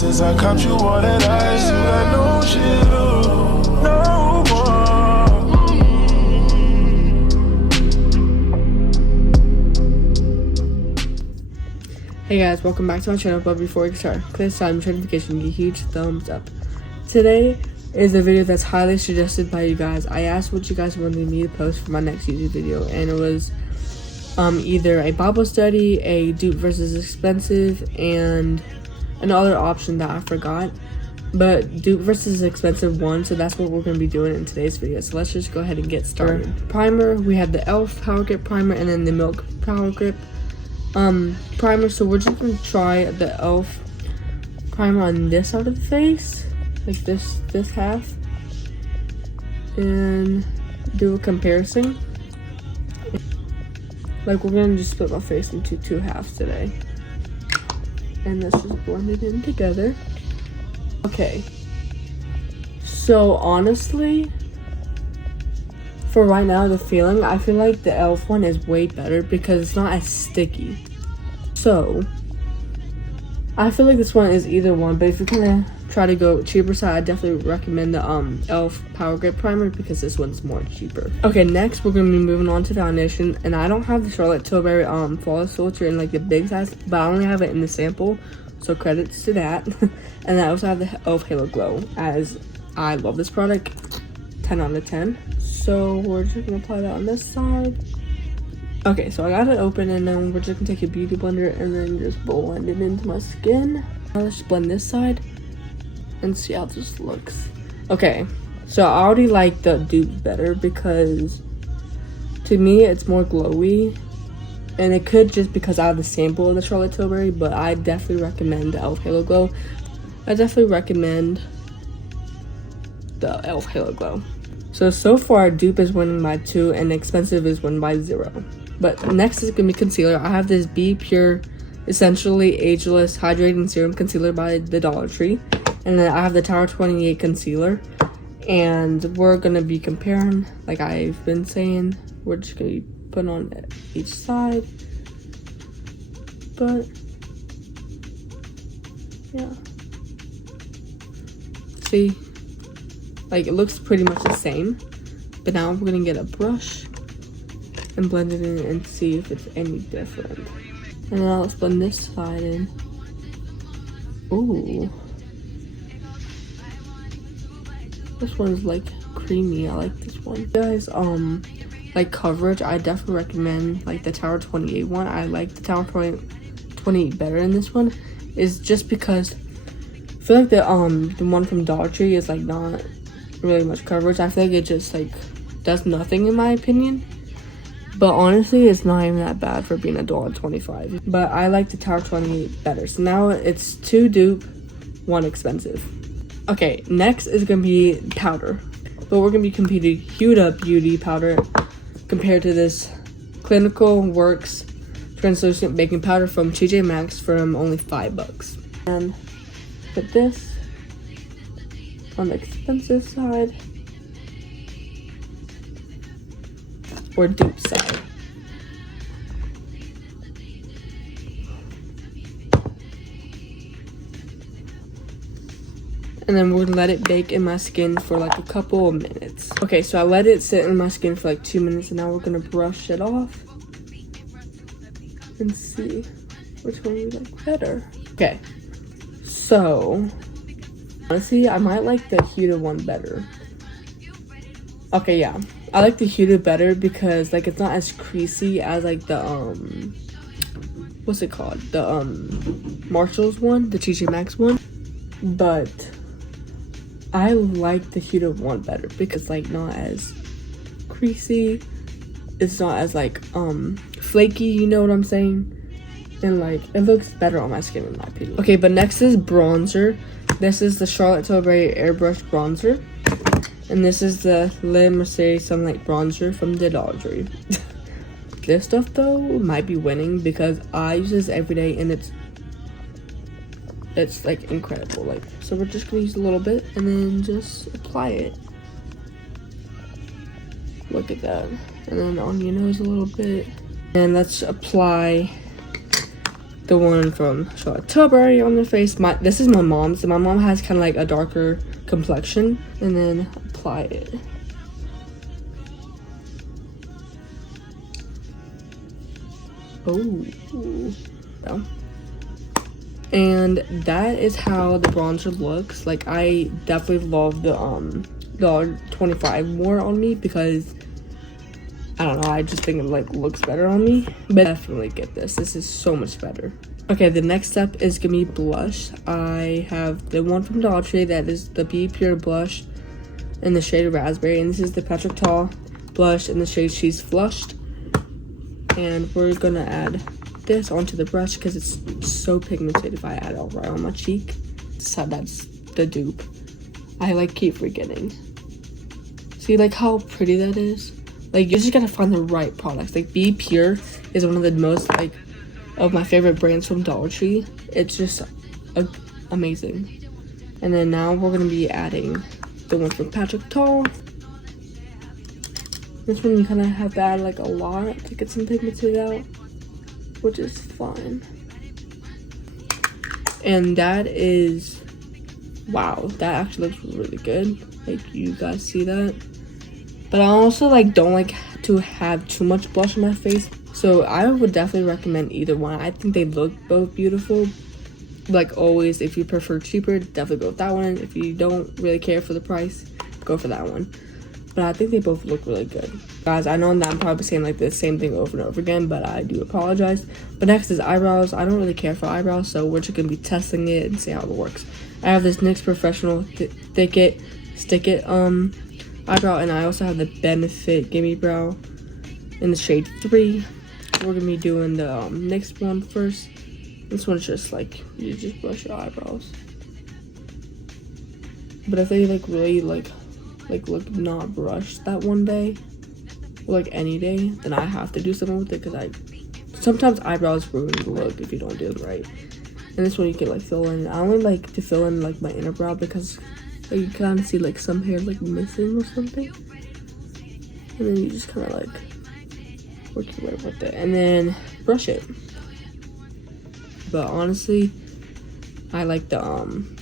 since I caught you all that ice, you got no chill, no more. Hey guys, welcome back to my channel, but before we start, click the side notification and give a huge thumbs up. Today is a video that's highly suggested by you guys. I asked what you guys wanted me to post for my next YouTube video, and it was either a Bible study, a dupe versus expensive, and another option that I forgot. But dupe versus expensive won, so that's what we're going to be doing in today's video. So let's just go ahead and get started. Primer, we have the e.l.f. Power Grip Primer and then the Milk Power Grip primer. So we're just going to try the e.l.f. primer on this side of the face, like this half, and do a comparison. Like, we're gonna just split my face into two halves today, and this is blended in together. Okay, so honestly, for right now, the feeling, I feel like the e.l.f. one is way better because it's not as sticky. So I feel like this one is either one, but if you're gonna try to go cheaper side, I definitely recommend the e.l.f. Power Grip Primer because this one's more cheaper. Okay, next we're gonna be moving on to foundation, and I don't have the Charlotte Tilbury Flawless Filter in like the big size, but I only have it in the sample, so credits to that. And I also have the e.l.f. Halo Glow, as I love this product, 10 out of 10. So we're just gonna apply that on this side. Okay, so I got it open, and then we're just gonna take a beauty blender and then just blend it into my skin. Now let's just blend this side and see how this looks. Okay, so I already like the dupe better because to me it's more glowy, and it could just because I have the sample of the Charlotte Tilbury, but I definitely recommend the e.l.f. Halo Glow. I definitely recommend the e.l.f. Halo Glow. So far dupe is winning by 2 and expensive is winning by 0. But next is gonna be concealer. I have this Be Pure Essentially Ageless Hydrating Serum Concealer by the Dollar Tree. And then I have the Tower 28 concealer, and we're gonna be comparing, like I've been saying. We're just gonna be putting on each side, but yeah, see, like it looks pretty much the same. But now we're gonna get a brush and blend it in and see if it's any different. And now let's blend this side in. Ooh, this one's like creamy. I like this one. Guys, like coverage, I definitely recommend like the Tower 28 one. I like the Tower 28 better than this one, is just because I feel like the one from Dollar Tree is like not really much coverage. I feel like it just like does nothing in my opinion. But honestly, it's not even that bad for being $1.25. But I like the Tower 28 better. So now it's 2 dupe, 1 expensive. Okay, next is gonna be powder, but we're gonna be competing Huda Beauty powder compared to this Clinical Works translucent baking powder from TJ Maxx from only $5. And put this on the expensive side, or dupe side. And then we're gonna let it bake in my skin for like a couple of minutes. Okay, so I let it sit in my skin for like 2 minutes, and now we're gonna brush it off and see which one we like better. Okay, so honestly, I might like the Huda one better. Okay, yeah, I like the Huda better because like it's not as creasy as like the what's it called, the Marshall's one, the TJ Maxx one. But I like the Huda one better because like not as creasy, it's not as like flaky, you know what I'm saying, and like it looks better on my skin in my opinion. Okay, but next is bronzer. This is the Charlotte Tilbury Airbrush Bronzer, and this is the Le Mercier Sunlight Bronzer from the Dollar Tree. This stuff though might be winning because I use this every day, and it's like incredible. Like, so we're just gonna use a little bit and then just apply it. Look at that. And then on your nose a little bit, and let's apply the one from Charlotte Tilbury on their face. This is my mom's, and my mom has kind of like a darker complexion. And then apply it. Oh, yeah. And that is how the bronzer looks. Like, I definitely love the $1.25 more on me because I don't know, I just think it like looks better on me. But definitely get this. This is so much better. Okay, the next step is gonna be blush. I have the one from Dollar Tree that is the Be Pure blush in the shade of raspberry, and this is the Patrick Ta blush in the shade She's Flushed. And we're gonna add this onto the brush because it's so pigmented if I add it all right on my cheek. So that's the dupe. I like keep forgetting. See like how pretty that is? Like, you just gotta find the right products. Like, Be Pure is one of the most, like, of my favorite brands from Dollar Tree. It's just amazing. And then now we're gonna be adding the one from Patrick Ta. This one you kind of have to add, like, a lot to get some pigmented out, which is fine. And that is, wow, that actually looks really good. Like, you guys see that? But I also like don't like to have too much blush on my face, so I would definitely recommend either one. I think they look both beautiful. Like always, if you prefer cheaper, definitely go with that one. If you don't really care for the price, go for that one. But I think they both look really good. Guys, I know that I'm probably saying like the same thing over and over again, but I do apologize. But next is eyebrows. I don't really care for eyebrows, so we're just gonna be testing it and see how it works. I have this NYX Professional Stick It eyebrow, and I also have the Benefit Gimme Brow in the shade 3. We're gonna be doing the NYX one first. This one's just like, you just brush your eyebrows. But if they like really like look not brushed that one day, or like any day, then I have to do something with it, because sometimes eyebrows ruin the look if you don't do it right. And this one you can like fill in. I only like to fill in like my inner brow because like, you kind of see like some hair like missing or something, and then you just kind of like work your way with it and then brush it. But honestly, I like the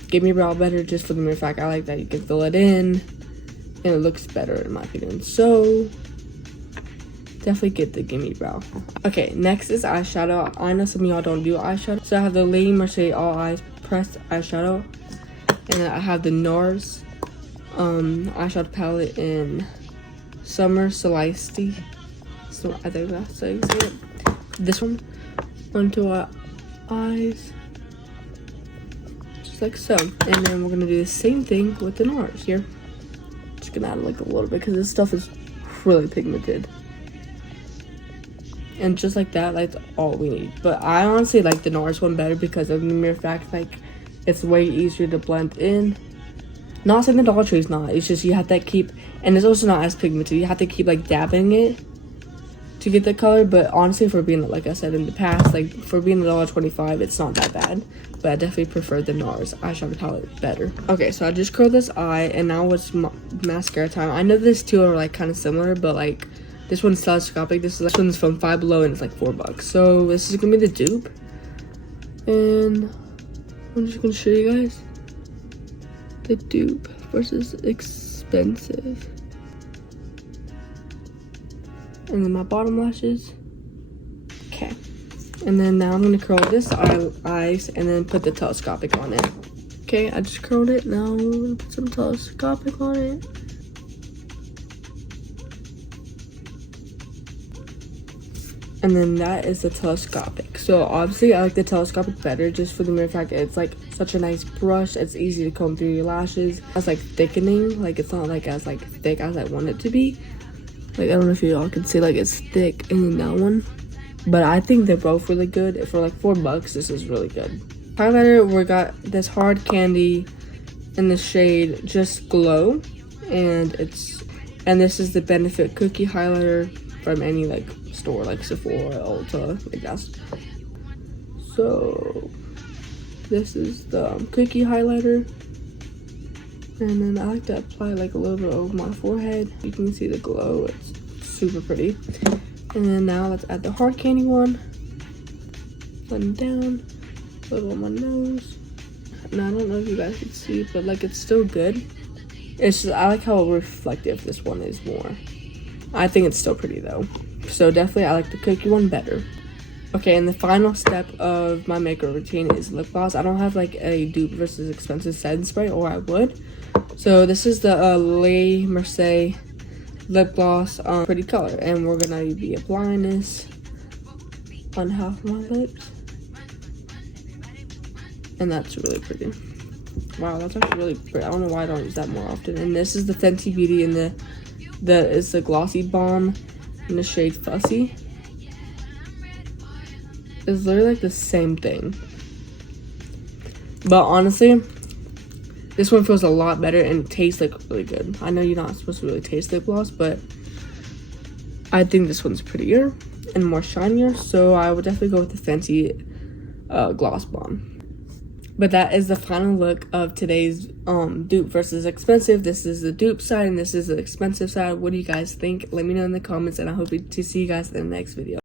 Gimme Brow better, just for the mere fact I like that you can fill it in and it looks better in my opinion. So definitely get the Gimme Brow. Okay, next is eyeshadow. I know some of y'all don't do eyeshadow, so I have the Lady Mercier All Eyes Pressed Eyeshadow, and then I have the NARS eyeshadow palette in Summer Celeste. So I think that's how you say it. This one onto our eyes, just like so. And then we're gonna do the same thing with the NARS here. Just gonna add like a little bit because this stuff is really pigmented. And just like that, like, that's all we need. But I honestly like the NARS one better because of the mere fact, like, it's way easier to blend in. Not saying the Dollar Tree is not, it's just you have to keep, and it's also not as pigmented. You have to keep like dabbing it to get the color. But honestly, for being, like I said in the past, like for being $1.25, it's not that bad. But I definitely prefer the NARS eyeshadow palette better. Okay, so I just curled this eye, and now it's mascara time. I know these two are like kind of similar, but like this one's telescopic. This one's from Five Below, and it's like $4. So this is gonna be the dupe, and I'm just gonna show you guys the dupe versus expensive. And then my bottom lashes. Okay. And then now I'm gonna curl this eyes and then put the telescopic on it. Okay, I just curled it. Now I'm gonna put some telescopic on it. And then that is the telescopic. So obviously I like the telescopic better, just for the mere fact that it's like such a nice brush. It's easy to comb through your lashes. It's like thickening, like it's not like as like thick as I want it to be. Like I don't know if you all can see, like it's thick in that one. But I think they're both really good. For like $4, this is really good. Highlighter, we got this hard candy in the shade Just Glow, and this is the Benefit Cookie highlighter from any like store like Sephora, Ulta, like that. So this is the cookie highlighter, and then I like to apply like a little bit over my forehead. You can see the glow, it's super pretty. And then now let's add the hard candy one. Blend down, a little on my nose. Now I don't know if you guys can see, but like it's still good. It's just, I like how reflective this one is more. I think it's still pretty though. So definitely I like the cookie one better. Okay, and the final step of my makeup routine is lip gloss. I don't have like a dupe versus expensive setting spray, or I would. So this is the Le Mercier lip gloss, pretty color, and we're gonna be applying this on half my lips, and that's really pretty. Wow, that's actually really pretty. I don't know why I don't use that more often. And this is the Fenty Beauty, and it's the glossy balm in the shade Fussy. It's literally like the same thing, but honestly this one feels a lot better and tastes like really good. I know you're not supposed to really taste lip gloss, but I think this one's prettier and more shinier, so I would definitely go with the Fenty gloss bomb. But that is the final look of today's dupe versus expensive. This is the dupe side and this is the expensive side. What do you guys think? Let me know in the comments, and I hope to see you guys in the next video.